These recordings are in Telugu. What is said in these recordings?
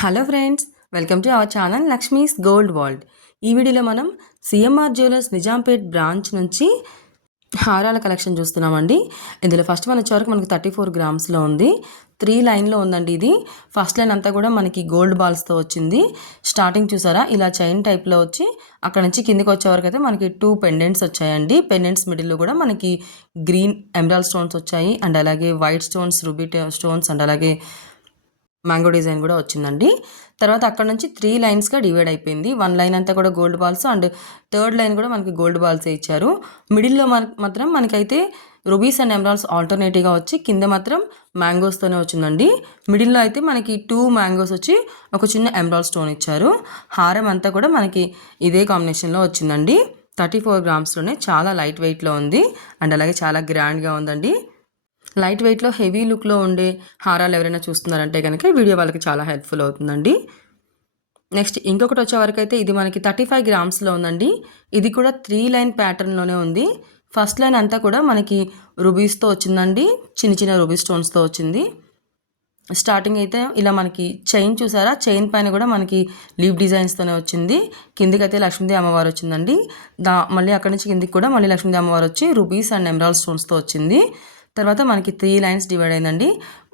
Hello friends, welcome to our channel Lakshmi's gold world. ఈ వీడియోలో మనం సిఎంఆర్ జ్యువెలర్స్ నిజాంపేట్ బ్రాంచ్ నుంచి హారాల కలెక్షన్ చూస్తున్నామండి. ఇందులో ఫస్ట్ మన వచ్చేవరకు మనకి 34 గ్రామ్స్లో ఉంది. 3 లైన్లో ఉందండి. ఇది ఫస్ట్ లైన్ అంతా కూడా మనకి గోల్డ్ బాల్స్తో వచ్చింది. స్టార్టింగ్ చూసారా, ఇలా చైన్ టైప్లో వచ్చి అక్కడ నుంచి కిందికి వచ్చేవరకు అయితే మనకి 2 పెండెంట్స్ వచ్చాయండి. పెండెంట్స్ మిడిల్లో కూడా మనకి గ్రీన్ ఎమరాల్డ్ స్టోన్స్ వచ్చాయి అండ్ అలాగే white stones, ruby stones and అలాగే మ్యాంగో డిజైన్ కూడా వచ్చిందండి. తర్వాత అక్కడ నుంచి 3 లైన్స్గా డివైడ్ అయిపోయింది. 1 లైన్ అంతా కూడా gold balls and third line కూడా మనకి గోల్డ్ బాల్సే ఇచ్చారు. మిడిల్లో మాత్రం మనకైతే రూబీస్ అండ్ ఎమరాల్డ్స్ ఆల్టర్నేటివ్గా వచ్చి కింద మాత్రం మ్యాంగోస్తోనే వచ్చిందండి. మిడిల్లో అయితే మనకి 2 మ్యాంగోస్ వచ్చి ఒక చిన్న ఎమరాల్డ్ స్టోన్ ఇచ్చారు. హారం అంతా కూడా మనకి ఇదే కాంబినేషన్లో వచ్చిందండి. 34 గ్రామ్స్లోనే చాలా లైట్ వెయిట్లో ఉంది అండ్ అలాగే చాలా గ్రాండ్గా ఉందండి. లైట్ వెయిట్లో హెవీ లుక్లో ఉండే హారాలు ఎవరైనా చూస్తున్నారంటే కనుక వీడియో వాళ్ళకి చాలా హెల్ప్ఫుల్ అవుతుందండి. నెక్స్ట్ ఇంకొకటి వచ్చేవరకు అయితే ఇది మనకి 35 గ్రామ్స్లో ఉందండి. ఇది కూడా 3 లైన్ ప్యాటర్న్లోనే ఉంది. ఫస్ట్ లైన్ అంతా కూడా మనకి రూబీస్తో వచ్చిందండి, చిన్న చిన్న రూబీ స్టోన్స్తో వచ్చింది. స్టార్టింగ్ అయితే ఇలా మనకి చైన్ చూసారా, చైన్ పైన కూడా మనకి లీవ్ డిజైన్స్తోనే వచ్చింది. కిందికి అయితే లక్ష్మీదేవి అమ్మవారు వచ్చిందండి. మళ్ళీ అక్కడి నుంచి కిందికి కూడా మళ్ళీ లక్ష్మీదేవి అమ్మవారు వచ్చి రూబీస్ అండ్ ఎమరాల్డ్ స్టోన్స్తో వచ్చింది. తర్వాత మనకి 3 లైన్స్ డివైడ్ అయిందండి.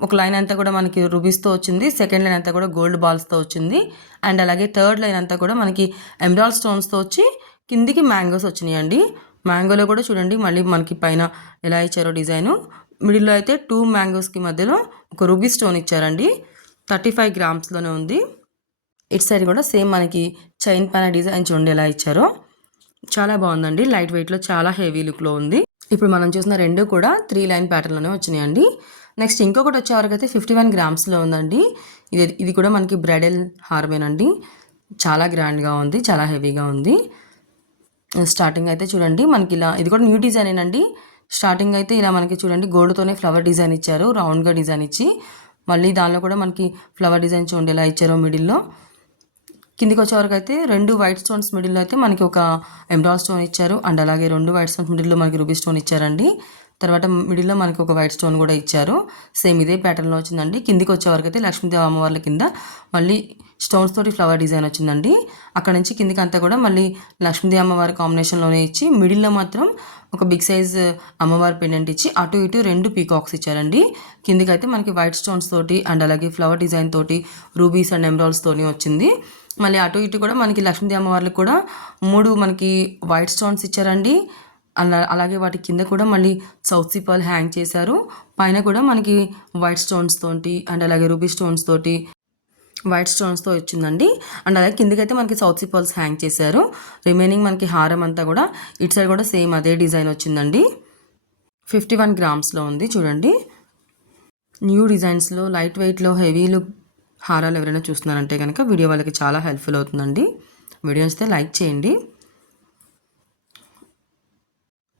ఒక లైన్ అంతా కూడా మనకి రూబీస్తో వచ్చింది, సెకండ్ లైన్ అంతా కూడా గోల్డ్ బాల్స్తో వచ్చింది అండ్ అలాగే థర్డ్ లైన్ అంతా కూడా మనకి ఎమరాల్డ్ స్టోన్స్తో వచ్చి కిందికి మ్యాంగోస్ వచ్చినాయండి. మ్యాంగోలో కూడా చూడండి మళ్ళీ మనకి పైన ఎలా ఇచ్చారో డిజైను. మిడిల్లో అయితే 2 మ్యాంగోస్కి మధ్యలో ఒక రూబీ స్టోన్ ఇచ్చారండి. 35 గ్రామ్స్లోనే ఉంది. ఇటు సైడ్ కూడా సేమ్ మనకి చైన్ పైన డిజైన్ చూడండి ఎలా ఇచ్చారో, చాలా బాగుందండి. లైట్ వెయిట్లో చాలా హెవీ లుక్లో ఉంది. ఇప్పుడు మనం చూసిన రెండు కూడా 3 లైన్ ప్యాటర్న్లోనే వచ్చినాయండి. నెక్స్ట్ ఇంకొకటి వచ్చేవరకు అయితే 51 గ్రామ్స్లో ఉందండి. ఇది కూడా మనకి బ్రైడల్ హారమేనండి. చాలా గ్రాండ్గా ఉంది, చాలా హెవీగా ఉంది. స్టార్టింగ్ అయితే చూడండి మనకి ఇలా, ఇది కూడా న్యూ డిజైనేనండి. స్టార్టింగ్ అయితే ఇలా మనకి చూడండి గోల్డ్తోనే ఫ్లవర్ డిజైన్ ఇచ్చారు, రౌండ్గా డిజైన్ ఇచ్చి మళ్ళీ దానిలో కూడా మనకి ఫ్లవర్ డిజైన్ చూడండి ఎలా ఇచ్చారో మిడిల్లో. కిందికి వచ్చేవరకు అయితే 2 వైట్ స్టోన్స్ మిడిల్లో అయితే మనకి ఒక ఎమరాల్డ్ స్టోన్ ఇచ్చారు అండ్ అలాగే 2 వైట్ స్టోన్స్ మిడిల్లో మనకి రూబీ స్టోన్ ఇచ్చారండి. తర్వాత మిడిల్లో మనకి ఒక వైట్ స్టోన్ కూడా ఇచ్చారు. సేమ్ ఇదే ప్యాటర్న్లో వచ్చిందండి. కిందికి వచ్చేవరకు అయితే లక్ష్మీదేవి అమ్మవార్ల కింద మళ్ళీ స్టోన్స్ తోటి ఫ్లవర్ డిజైన్ వచ్చిందండి. అక్కడ నుంచి కిందికి అంతా కూడా మళ్ళీ లక్ష్మీదేవి అమ్మవారి కాంబినేషన్లోనే ఇచ్చి మిడిల్లో మాత్రం ఒక బిగ్ సైజ్ అమ్మవారి పెండెంట్ ఇచ్చి అటు ఇటు 2 పీకాక్స్ ఇచ్చారండి. కిందికి అయితే మనకి వైట్ స్టోన్స్ తోటి అండ్ అలాగే ఫ్లవర్ డిజైన్ తోటి రూబీస్ అండ్ ఎమరాల్డ్స్ తోని వచ్చింది. మళ్ళీ అటు ఇటు కూడా మనకి లక్ష్మీదేవి అమ్మవార్లకు కూడా 3 మనకి వైట్ స్టోన్స్ ఇచ్చారండి. అలాగే వాటి కింద కూడా మళ్ళీ సౌత్ సీ పర్ల్ హ్యాంగ్ చేశారు. పైన కూడా మనకి వైట్ స్టోన్స్ తోటి అండ్ అలాగే రూబీ స్టోన్స్ తోటి వైట్ స్టోన్స్తో వచ్చిందండి. అండ్ అలాగే కిందకైతే మనకి సౌత్ సీ పర్ల్స్ హ్యాంగ్ చేశారు. రిమైనింగ్ మనకి హారం అంతా కూడా ఇటు సైడ్ కూడా సేమ్ అదే డిజైన్ వచ్చిందండి. 51 గ్రామ్స్లో ఉంది చూడండి. న్యూ డిజైన్స్లో లైట్ వెయిట్లో హెవీ లుక్ హారాలు ఎవరైనా చూస్తున్నారంటే కనుక వీడియో వాళ్ళకి చాలా హెల్ప్ఫుల్ అవుతుందండి. వీడియో వస్తే లైక్ చేయండి.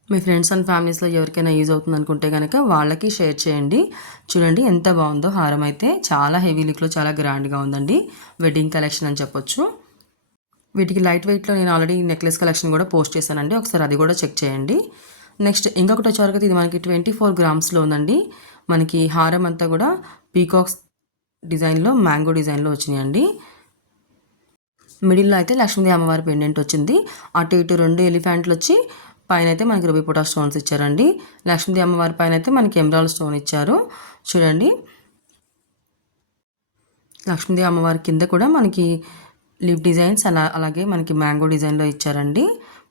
మీ ఫ్రెండ్స్ అండ్ ఫ్యామిలీస్లో ఎవరికైనా యూజ్ అవుతుంది అనుకుంటే కనుక వాళ్ళకి షేర్ చేయండి. చూడండి ఎంత బాగుందో హారం అయితే, చాలా హెవీ లుక్లో చాలా గ్రాండ్గా ఉందండి. వెడ్డింగ్ కలెక్షన్ అని చెప్పొచ్చు. వీటికి లైట్ వెయిట్లో నేను ఆల్రెడీ నెక్లెస్ కలెక్షన్ కూడా పోస్ట్ చేశానండి, ఒకసారి అది కూడా చెక్ చేయండి. నెక్స్ట్ ఇంకొకటి వచ్చేవరకు ఇది మనకి 24 గ్రామ్స్లో ఉందండి. మనకి హారం అంతా కూడా పీకాక్స్ డిజైన్లో మ్యాంగో డిజైన్లో వచ్చినాయండి. మిడిల్లో అయితే లక్ష్మీదేవి అమ్మవారి పెండెంట్ వచ్చింది. అటు ఇటు 2 ఎలిఫెంట్లు వచ్చి పైన అయితే మనకి రూబీ పొటా స్టోన్స్ ఇచ్చారండి. లక్ష్మీదేవి అమ్మవారి పైన అయితే మనకి ఎమరాల్డ్ స్టోన్ ఇచ్చారు. చూడండి లక్ష్మీదేవి అమ్మవారి కింద కూడా మనకి లీఫ్ డిజైన్స్ అలాగే మనకి మ్యాంగో డిజైన్లో ఇచ్చారండి.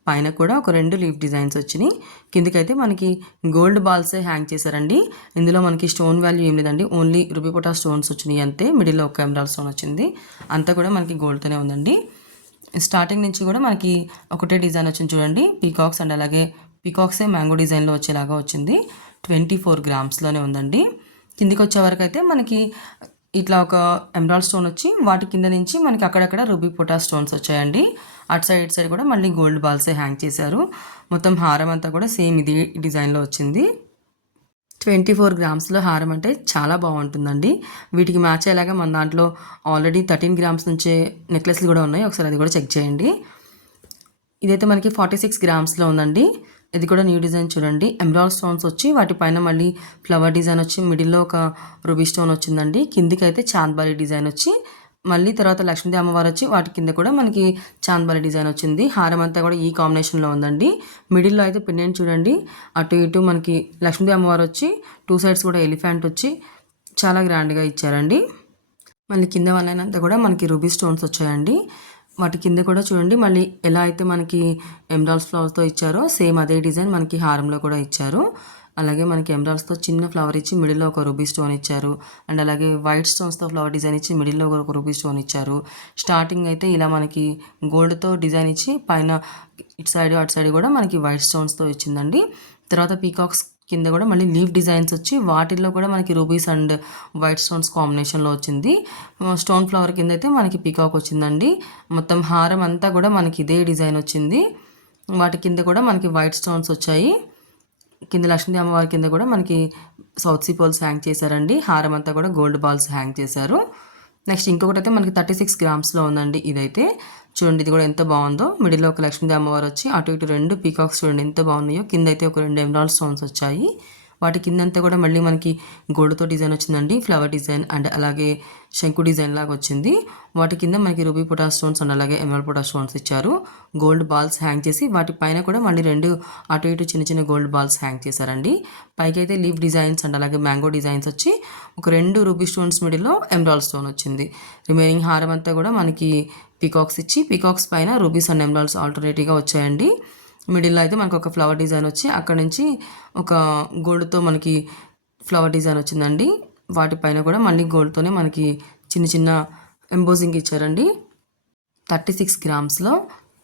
పైన కూడా ఒక 2 లీఫ్ డిజైన్స్ వచ్చినాయి. కిందకైతే మనకి గోల్డ్ బాల్సే హ్యాంగ్ చేశారండి. ఇందులో మనకి స్టోన్ వాల్యూ ఏం లేదండి, ఓన్లీ రూబీ పొటా స్టోన్స్ వచ్చినాయి అంతే. మిడిల్లో ఒక ఎమరాల్డ్ స్టోన్ వచ్చింది, అంతా కూడా మనకి గోల్డ్తోనే ఉందండి. స్టార్టింగ్ నుంచి కూడా మనకి ఒకటే డిజైన్ వచ్చింది చూడండి, పీకాక్స్ అండ్ అలాగే పీకాక్సే మ్యాంగో డిజైన్లో వచ్చేలాగా వచ్చింది. 24 గ్రామ్స్లోనే ఉందండి. కిందికి వచ్చే వరకు అయితే మనకి ఇట్లా ఒక ఎమరాల్డ్ స్టోన్ వచ్చి వాటి కింద నుంచి మనకి అక్కడక్కడ రూబీ పొటా స్టోన్స్ వచ్చాయండి. అటు సైడ్ ఇటు సైడ్ కూడా మళ్ళీ గోల్డ్ బాల్సే హ్యాంగ్ చేశారు. మొత్తం హారం అంతా కూడా సేమ్ ఇది డిజైన్లో వచ్చింది. 24 గ్రామ్స్లో హారం అంటే చాలా బాగుంటుందండి. వీటికి మ్యాచ్ అయ్యేలాగా మన దాంట్లో ఆల్రెడీ 13 గ్రామ్స్ నుంచే నెక్లెస్లు కూడా ఉన్నాయి, ఒకసారి అది కూడా చెక్ చేయండి. ఇదైతే మనకి 46 గ్రామ్స్లో ఉందండి. ఇది కూడా న్యూ డిజైన్ చూడండి. ఎమరాల్డ్ స్టోన్స్ వచ్చి వాటిపైన మళ్ళీ ఫ్లవర్ డిజైన్ వచ్చి మిడిల్లో ఒక రూబీ స్టోన్ వచ్చిందండి. కిందికి అయితే చాంద్బారీ డిజైన్ వచ్చి మళ్ళీ తర్వాత లక్ష్మీదేవి అమ్మవారు వచ్చి వాటి కింద కూడా మనకి చాంద్బాలి డిజైన్ వచ్చింది. హారం అంతా కూడా ఈ కాంబినేషన్లో ఉందండి. మిడిల్లో అయితే పెండెంట్ చూడండి, అటు ఇటు మనకి లక్ష్మీదేవి అమ్మవారు వచ్చి 2 సైడ్స్ కూడా ఎలిఫెంట్ వచ్చి చాలా గ్రాండ్గా ఇచ్చారండి. మళ్ళీ కింద వాళ్ళనంతా కూడా మనకి రూబీ స్టోన్స్ వచ్చాయండి. వాటి కింద కూడా చూడండి మళ్ళీ ఎలా అయితే మనకి ఎమరాల్డ్స్ ఫ్లవర్స్తో ఇచ్చారో సేమ్ అదే డిజైన్ మనకి హారంలో కూడా ఇచ్చారు. అలాగే మనకి ఎమరాల్డ్స్తో చిన్న ఫ్లవర్ ఇచ్చి మిడిల్లో ఒక రూబీ స్టోన్ ఇచ్చారు. అండ్ అలాగే వైట్ స్టోన్స్తో ఫ్లవర్ డిజైన్ ఇచ్చి మిడిల్లో ఒక రూబీ స్టోన్ ఇచ్చారు. స్టార్టింగ్ అయితే ఇలా మనకి గోల్డ్తో డిజైన్ ఇచ్చి పైన ఇటు సైడ్ అటు సైడ్ కూడా మనకి వైట్ స్టోన్స్తో ఇచ్చిందండి. తర్వాత పీకాక్స్ కింద కూడా మళ్ళీ లీఫ్ డిజైన్స్ వచ్చి వాటిల్లో కూడా మనకి రూబీస్ అండ్ వైట్ స్టోన్స్ కాంబినేషన్లో వచ్చింది. స్టోన్ ఫ్లవర్ కింద అయితే మనకి పీకాక్ వచ్చిందండి. మొత్తం హారం అంతా కూడా మనకి ఇదే డిజైన్ వచ్చింది. వాటి కింద కూడా మనకి వైట్ స్టోన్స్ వచ్చాయి. కింద లక్ష్మీ అమ్మవారి కింద కూడా మనకి సౌత్ సీ పోల్స్ హ్యాంగ్ చేశారండి. హారం అంతా కూడా గోల్డ్ బాల్స్ హ్యాంగ్ చేశారు. నెక్స్ట్ ఇంకొకటి అయితే మనకి 36 గ్రామ్స్లో ఉందండి. ఇదైతే చూడండి, ఇది కూడా ఎంత బాగుందో. మిడిల్లో ఒక లక్ష్మీ అమ్మవారు వచ్చి అటు ఇటు 2 పీకాక్స్ చూడండి ఎంత బాగున్నాయో. కింద అయితే ఒక 2 ఎమరాల్డ్ స్టోన్స్ వచ్చాయి. వాటి కిందంతా కూడా మళ్ళీ మనకి గోల్డ్తో డిజైన్ వచ్చిందండి, ఫ్లవర్ డిజైన్ అండ్ అలాగే శంకు డిజైన్ లాగా వచ్చింది. వాటి కింద మనకి రూబీ పొటాస్ స్టోన్స్ అండ్ అలాగే ఎమరాల్డ్ పొటాస్ స్టోన్స్ ఇచ్చారు. గోల్డ్ బాల్స్ హ్యాంగ్ చేసి వాటి పైన కూడా మళ్ళీ 2 అటు ఇటు చిన్న చిన్న గోల్డ్ బాల్స్ హ్యాంగ్ చేశారండి. పైకి అయితే లీఫ్ డిజైన్స్ అండ్ అలాగే మ్యాంగో డిజైన్స్ వచ్చి ఒక 2 రూబీ స్టోన్స్ మిడిల్లో ఎమరాల్డ్ స్టోన్ వచ్చింది. రిమైనింగ్ హారం అంతా కూడా మనకి పీకాక్స్ ఇచ్చి పీకాక్స్ పైన రూబీస్ అండ్ ఎమరాల్డ్స్ ఆల్టర్నేటివ్గా వచ్చాయండి. మిడిల్లో అయితే మనకు ఒక ఫ్లవర్ డిజైన్ వచ్చి అక్కడ నుంచి ఒక గోల్డ్తో మనకి ఫ్లవర్ డిజైన్ వచ్చిందండి. వాటిపైన కూడా మళ్ళీ గోల్డ్తోనే మనకి చిన్న చిన్న ఎంబోజింగ్ ఇచ్చారండి. 36 గ్రామ్స్లో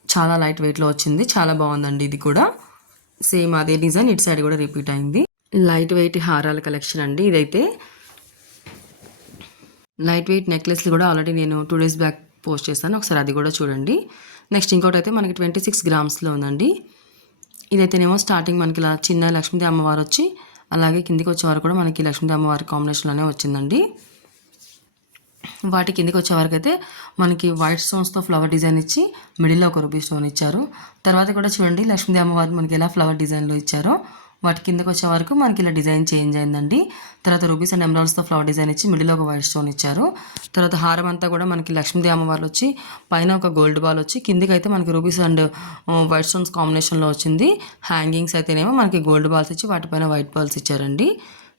చాలా లైట్ వెయిట్లో వచ్చింది. చాలా బాగుందండి. ఇది కూడా సేమ్ అదే డిజైన్ ఇటు సైడ్ కూడా రిపీట్ అయింది. లైట్ వెయిట్ హారాల కలెక్షన్ అండి. ఇదైతే లైట్ వెయిట్ నెక్లెస్లు కూడా ఆల్రెడీ నేను 2 days బ్యాక్ పోస్ట్ చేస్తాను, ఒకసారి అది కూడా చూడండి. నెక్స్ట్ ఇంకోటి అయితే మనకి 26 గ్రామ్స్లో ఉందండి. ఇదైతేనేమో స్టార్టింగ్ మనకి ఇలా చిన్న లక్ష్మీదేవి అమ్మవారు వచ్చి అలాగే కిందికి వచ్చేవారు కూడా మనకి లక్ష్మీదేవి అమ్మవారి కాంబినేషన్లోనే వచ్చిందండి. వాటి కిందికి వచ్చే వరకు అయితే మనకి వైట్ స్టోన్స్తో ఫ్లవర్ డిజైన్ ఇచ్చి మిడిల్లో ఒక రూబీ స్టోన్ ఇచ్చారు. తర్వాత కూడా చూడండి లక్ష్మీదేవి అమ్మవారు మనకి ఎలా ఫ్లవర్ డిజైన్లో ఇచ్చారో వాటి కిందకి వచ్చే వరకు మనకి ఇలా డిజైన్ చేంజ్ అయిందండి. తర్వాత రూబీస్ అండ్ ఎమరాల్డ్స్తో ఫ్లవర్ డిజైన్ ఇచ్చి మిడిల్లో ఒక వైట్ స్టోన్ ఇచ్చారు. తర్వాత హారం అంతా కూడా మనకి లక్ష్మీదేవి అమ్మవారు వచ్చి పైన ఒక గోల్డ్ బాల్ వచ్చి కిందికి అయితే మనకి రూబీస్ అండ్ వైట్ స్టోన్స్ కాంబినేషన్లో వచ్చింది. హ్యాంగింగ్స్ అయితేనేమో మనకి గోల్డ్ బాల్స్ ఇచ్చి వాటిపైన వైట్ బాల్స్ ఇచ్చారండి.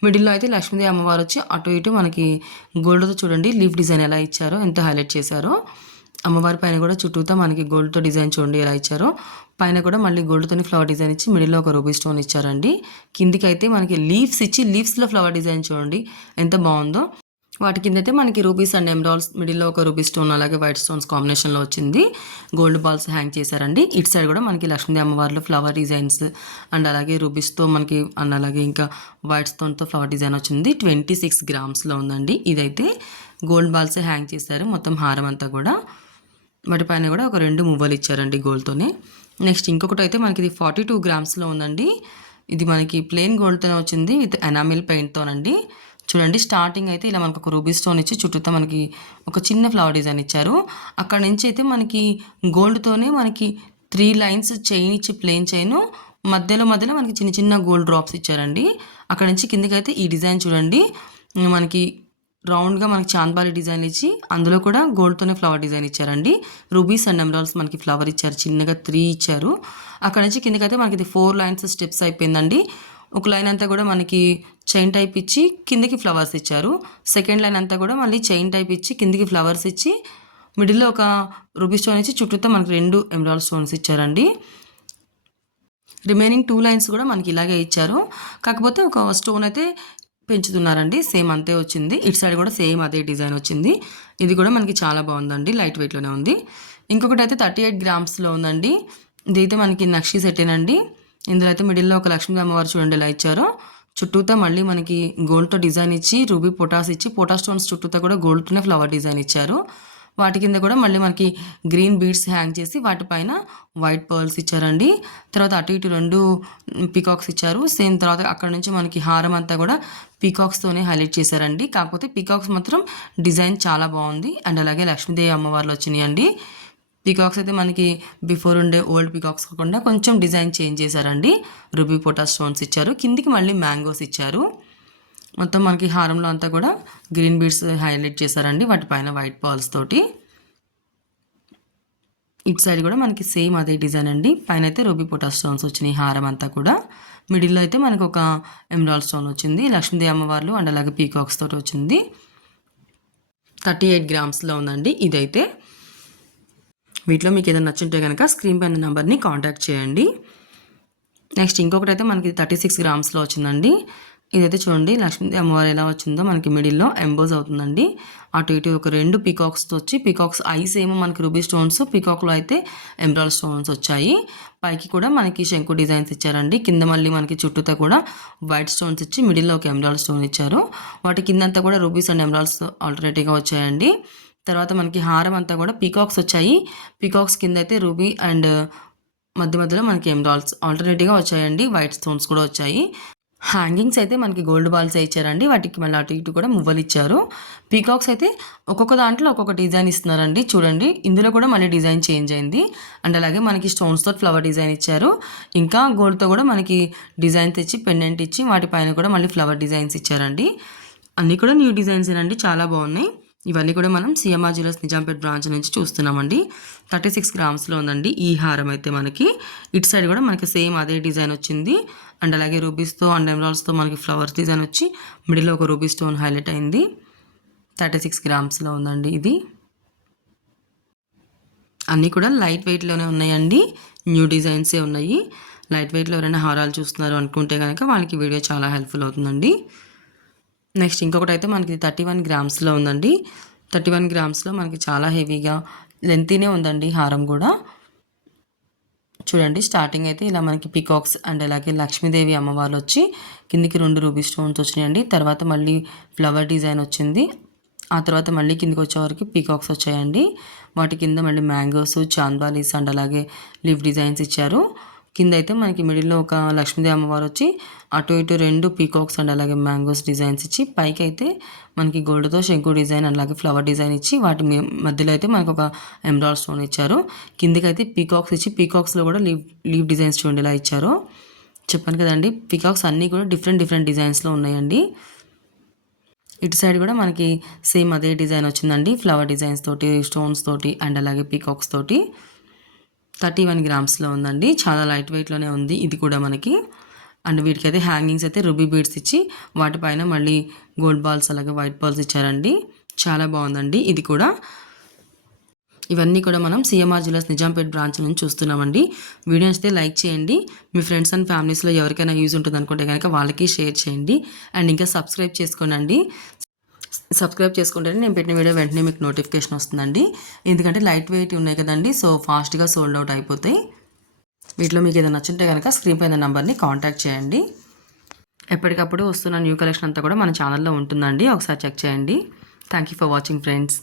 మిడిల్లో అయితే లక్ష్మీదేవి అమ్మవారు వచ్చి అటు ఇటు మనకి గోల్డ్తో చూడండి లీఫ్ డిజైన్ ఎలా ఇచ్చారో, ఎంత హైలైట్ చేశారో. అమ్మవారి పైన కూడా చుట్టూతో మనకి గోల్డ్తో డిజైన్ చూడండి ఎలా ఇచ్చారో. పైన కూడా మళ్ళీ గోల్డ్తోని ఫ్లవర్ డిజైన్ ఇచ్చి మిడిల్లో ఒక రూబీ స్టోన్ ఇచ్చారండి. కిందికి అయితే మనకి లీవ్స్ ఇచ్చి లీవ్స్లో ఫ్లవర్ డిజైన్ చూడండి ఎంత బాగుందో. వాటి కింద అయితే మనకి రూబీస్ అండ్ ఎమరాల్డ్స్ మిడిల్లో ఒక రూబీ స్టోన్ అలాగే వైట్ స్టోన్స్ కాంబినేషన్లో వచ్చింది. గోల్డ్ బాల్స్ హ్యాంగ్ చేశారండి. ఇటు సైడ్ కూడా మనకి లక్ష్మీదేవి అమ్మవారిలో ఫ్లవర్ డిజైన్స్ అండ్ అలాగే రూబీస్తో మనకి అండ్ అలాగే ఇంకా వైట్ స్టోన్తో ఫ్లవర్ డిజైన్ వచ్చింది. 26 గ్రామ్స్లో ఉందండి. ఇదైతే గోల్డ్ బాల్స్ హ్యాంగ్ చేశారు మొత్తం హారం అంతా కూడా. వాటి పైన కూడా ఒక 2 మువ్వలు ఇచ్చారండి గోల్డ్తోనే. నెక్స్ట్ ఇంకొకటి అయితే మనకి ఇది 42 గ్రామ్స్లో ఉందండి. ఇది మనకి ప్లెయిన్ గోల్డ్తోనే వచ్చింది విత్ ఎనామిల్ పెయింట్తోనండి. చూడండి స్టార్టింగ్ అయితే ఇలా మనకు ఒక రూబీ స్టోన్ ఇచ్చి చుట్టూతో మనకి ఒక చిన్న ఫ్లవర్ డిజైన్ ఇచ్చారు. అక్కడ నుంచి అయితే మనకి గోల్డ్తోనే మనకి 3 లైన్స్ చైన్ ఇచ్చి ప్లెయిన్ చైన్ మధ్యలో మనకి చిన్న చిన్న గోల్డ్ డ్రాప్స్ ఇచ్చారండి. అక్కడ నుంచి కిందకి అయితే ఈ డిజైన్ చూడండి మనకి రౌండ్గా మనకి చాంద్బాలి డిజైన్ ఇచ్చి అందులో కూడా గోల్డ్తోనే ఫ్లవర్ డిజైన్ ఇచ్చారండి. రూబీస్ అండ్ ఎమరాల్డ్స్ మనకి ఫ్లవర్ ఇచ్చారు, చిన్నగా 3 ఇచ్చారు. అక్కడ నుంచి కిందకైతే మనకి ఇది 4 లైన్స్ స్టెప్స్ అయిపోయిందండి. ఒక లైన్ అంతా కూడా మనకి చైన్ టైప్ ఇచ్చి కిందికి ఫ్లవర్స్ ఇచ్చారు. సెకండ్ లైన్ అంతా కూడా మళ్ళీ చైన్ టైప్ ఇచ్చి కిందికి ఫ్లవర్స్ ఇచ్చి మిడిల్లో ఒక రూబీ స్టోన్ ఇచ్చి చుట్టూతో మనకి 2 ఎమరాల్డ్ స్టోన్స్ ఇచ్చారండి. రిమైనింగ్ 2 లైన్స్ కూడా మనకి ఇలాగే ఇచ్చారు. కాకపోతే ఒక స్టోన్ అయితే పెంచుతున్నారండి. సేమ్ అంతే వచ్చింది. ఇటు సైడ్ కూడా సేమ్ అదే డిజైన్ వచ్చింది. ఇది కూడా మనకి చాలా బాగుందండి. లైట్ వెయిట్లోనే ఉంది. ఇంకొకటి అయితే 38 గ్రామ్స్లో ఉందండి. ఇదైతే మనకి నక్షి సెట్టేనండి. ఇందులో అయితే మిడిల్లో ఒక లక్ష్మీ అమ్మవారు చూడండి ఎలా ఇచ్చారో. చుట్టూతో మళ్ళీ మనకి గోల్డ్తో డిజైన్ ఇచ్చి రూబీ పొటాస్ ఇచ్చి పొటాస్ స్టోన్స్ చుట్టూతో కూడా గోల్డ్తోనే ఫ్లవర్ డిజైన్ ఇచ్చారు. వాటి కింద కూడా మళ్ళీ మనకి గ్రీన్ బీడ్స్ హ్యాంగ్ చేసి వాటిపైన వైట్ పర్ల్స్ ఇచ్చారండి. తర్వాత అటు ఇటు 2 పీకాక్స్ ఇచ్చారు. సేమ్ తర్వాత అక్కడ నుంచి మనకి హారం అంతా కూడా పీకాక్స్తోనే హైలైట్ చేశారండి. కాకపోతే పీకాక్స్ మాత్రం డిజైన్ చాలా బాగుంది. అండ్ అలాగే లక్ష్మీదేవి అమ్మవార్లు వచ్చినాయి అండి. పీకాక్స్ అయితే మనకి బిఫోర్ ఉండే ఓల్డ్ పీకాక్స్ కాకుండా కొంచెం డిజైన్ చేంజ్ చేశారండి. రూబీ పొటాస్ స్టోన్స్ ఇచ్చారు. కిందికి మళ్ళీ మ్యాంగోస్ ఇచ్చారు. మొత్తం మనకి హారంలో అంతా కూడా గ్రీన్ బీడ్స్ హైలైట్ చేశారండి, వాటిపైన వైట్ బాల్స్ తోటి. ఇటు సైడ్ కూడా మనకి సేమ్ అదే డిజైన్ అండి. పైన అయితే రూబీ పోటా స్టోన్స్ వచ్చినాయి హారం అంతా కూడా. మిడిల్లో అయితే మనకు ఒక ఎమరాల్డ్ స్టోన్ వచ్చింది, లక్ష్మీదేవి అమ్మవార్లు అండ్ అలాగే పీకాక్స్ తోటి వచ్చింది. 38 గ్రామ్స్లో ఉందండి ఇదైతే. వీటిలో మీకు ఏదైనా నచ్చుంటే కనుక స్క్రీన్ పైన నెంబర్ని కాంటాక్ట్ చేయండి. నెక్స్ట్ ఇంకొకటి అయితే మనకి 36 గ్రామ్స్లో వచ్చిందండి. ఇదైతే చూడండి లక్ష్మీదేవి అమ్మవారు ఎలా వచ్చిందో మనకి మిడిల్లో ఎంబోజ్ అవుతుందండి. అటు ఇటు ఒక 2 పీకాక్స్తో వచ్చి, పీకాక్స్ ఐస్ ఏమో మనకి రూబీ స్టోన్స్, పీకాక్లో అయితే ఎమరాల్డ్ స్టోన్స్ వచ్చాయి. పైకి కూడా మనకి శంకు డిజైన్స్ ఇచ్చారండి. కింద మళ్ళీ మనకి చుట్టూతో కూడా వైట్ స్టోన్స్ ఇచ్చి మిడిల్లో ఒక ఎమరాల్డ్ స్టోన్ ఇచ్చారు. వాటి కిందంతా కూడా రూబీస్ అండ్ ఎమరాల్డ్స్ ఆల్టర్నేటివ్గా వచ్చాయండి. తర్వాత మనకి హారం అంతా కూడా పీకాక్స్ వచ్చాయి. పీకాక్స్ కింద అయితే రూబీ అండ్ మధ్య మధ్యలో మనకి ఎమరాల్డ్స్ ఆల్టర్నేటివ్గా వచ్చాయండి. వైట్ స్టోన్స్ కూడా వచ్చాయి. హ్యాంగింగ్స్ అయితే మనకి గోల్డ్ బాల్స్ ఇచ్చారండి, వాటికి మళ్ళీ అటు ఇటు కూడా మువ్వలు ఇచ్చారు. పీకాక్స్ అయితే ఒక్కొక్క దాంట్లో ఒక్కొక్క డిజైన్ ఇస్తున్నారండి. చూడండి ఇందులో కూడా మళ్ళీ డిజైన్ చేంజ్ అయింది. అండ్ అలాగే మనకి స్టోన్స్తో ఫ్లవర్ డిజైన్ ఇచ్చారు. ఇంకా గోల్డ్తో కూడా మనకి డిజైన్ తెచ్చి పెండెంట్ ఇచ్చి వాటిపైన కూడా మళ్ళీ ఫ్లవర్ డిజైన్స్ ఇచ్చారండి. అన్నీ కూడా న్యూ డిజైన్స్ అండి, చాలా బాగున్నాయి. ఇవన్నీ కూడా మనం సిఎంఆర్ జ్యువెలర్స్ నిజాంపేట్ బ్రాంచ్ నుంచి చూస్తున్నామండి. 36 గ్రామ్స్లో ఉందండి ఈ హారం అయితే మనకి. ఇటు సైడ్ కూడా మనకి సేమ్ అదే డిజైన్ వచ్చింది. అండ్ అలాగే రూబీస్తో అండ్ ఎమరాల్డ్స్తో మనకి ఫ్లవర్స్ డిజైన్ వచ్చి మిడిల్లో ఒక రూబీ స్టోన్ హైలైట్ అయింది. 36 గ్రామ్స్లో ఉందండి ఇది. అన్నీ కూడా లైట్ వెయిట్లోనే ఉన్నాయండి, న్యూ డిజైన్సే ఉన్నాయి. లైట్ వెయిట్లో ఎవరైనా హారాలు చూస్తున్నారు అనుకుంటే కనుక వాళ్ళకి వీడియో చాలా హెల్ప్ఫుల్ అవుతుందండి. నెక్స్ట్ ఇంకొకటి అయితే మనకి 31 గ్రామ్స్లో ఉందండి. 31 గ్రామ్స్లో మనకి చాలా హెవీగా లెంతీనే ఉందండి హారం కూడా. చూడండి స్టార్టింగ్ అయితే ఇలా మనకి పీకాక్స్ అండ్ అలాగే లక్ష్మీదేవి అమ్మవార్లు వచ్చి కిందికి 2 రూబీ స్టోన్స్ వచ్చినాయండి. తర్వాత మళ్ళీ ఫ్లవర్ డిజైన్ వచ్చింది. ఆ తర్వాత మళ్ళీ కిందికి వచ్చేవరకు పీకాక్స్ వచ్చాయండి. వాటి కింద మళ్ళీ మ్యాంగోస్, చాంద్బాలీస్ అండ్ అలాగే లీఫ్ డిజైన్స్ ఇచ్చారు. కింద అయితే మనకి మిడిల్లో ఒక లక్ష్మీదేవి అమ్మవారు వచ్చి అటు ఇటు 2 పీకాక్స్ అండ్ అలాగే మ్యాంగోస్ డిజైన్స్ ఇచ్చి, పైకి అయితే మనకి గోల్డ్తో శంకు డిజైన్ అండ్ అలాగే ఫ్లవర్ డిజైన్ ఇచ్చి, వాటి మధ్యలో అయితే మనకు ఒక ఎమరాల్డ్ స్టోన్ ఇచ్చారు. కిందికి అయితే పీకాక్స్ ఇచ్చి, పీకాక్స్లో కూడా లీఫ్ డిజైన్స్ చూడండి ఇలా ఇచ్చారు. చెప్పాను కదండి పీకాక్స్ అన్నీ కూడా డిఫరెంట్ డిజైన్స్లో ఉన్నాయండి. ఇటు సైడ్ కూడా మనకి సేమ్ అదే డిజైన్ వచ్చిందండి, ఫ్లవర్ డిజైన్స్ తోటి, స్టోన్స్ తోటి అండ్ అలాగే పీకాక్స్ తోటి. 31 గ్రామ్స్లో ఉందండి, చాలా లైట్ వెయిట్లోనే ఉంది ఇది కూడా మనకి. అండ్ వీటికైతే హ్యాంగింగ్స్ అయితే రూబీ బీడ్స్ ఇచ్చి వాటిపైన మళ్ళీ గోల్డ్ బాల్స్ అలాగే వైట్ బాల్స్ ఇచ్చారండి. చాలా బాగుందండి ఇది కూడా. ఇవన్నీ కూడా మనం సిఎంఆర్ జ్యువెలర్స్ నిజాంపేట్ బ్రాంచ్ నుంచి చూస్తున్నామండి. వీడియో నచ్చితే లైక్ చేయండి. మీ ఫ్రెండ్స్ అండ్ ఫ్యామిలీస్లో ఎవరికైనా యూజ్ ఉంటుంది అనుకుంటే కనుక వాళ్ళకి షేర్ చేయండి. అండ్ ఇంకా సబ్స్క్రైబ్ చేసుకోండి. సబ్స్క్రైబ్ చేసుకుంటేనే నేను పెట్టిన వీడియో వెంటనే మీకు నోటిఫికేషన్ వస్తుందండి. ఎందుకంటే లైట్ వెయిట్ ఉన్నాయి కదండి, సో ఫాస్ట్గా సోల్డ్ అవుట్ అయిపోతాయి. వీటిలో మీకు ఏదైనా నచ్చుంటే కనుక స్క్రీన్ పైన నెంబర్ని కాంటాక్ట్ చేయండి. ఎప్పటికప్పుడు వస్తున్న న్యూ కలెక్షన్ అంతా కూడా మన ఛానల్లో ఉంటుందండి, ఒకసారి చెక్ చేయండి. Thank you for watching friends.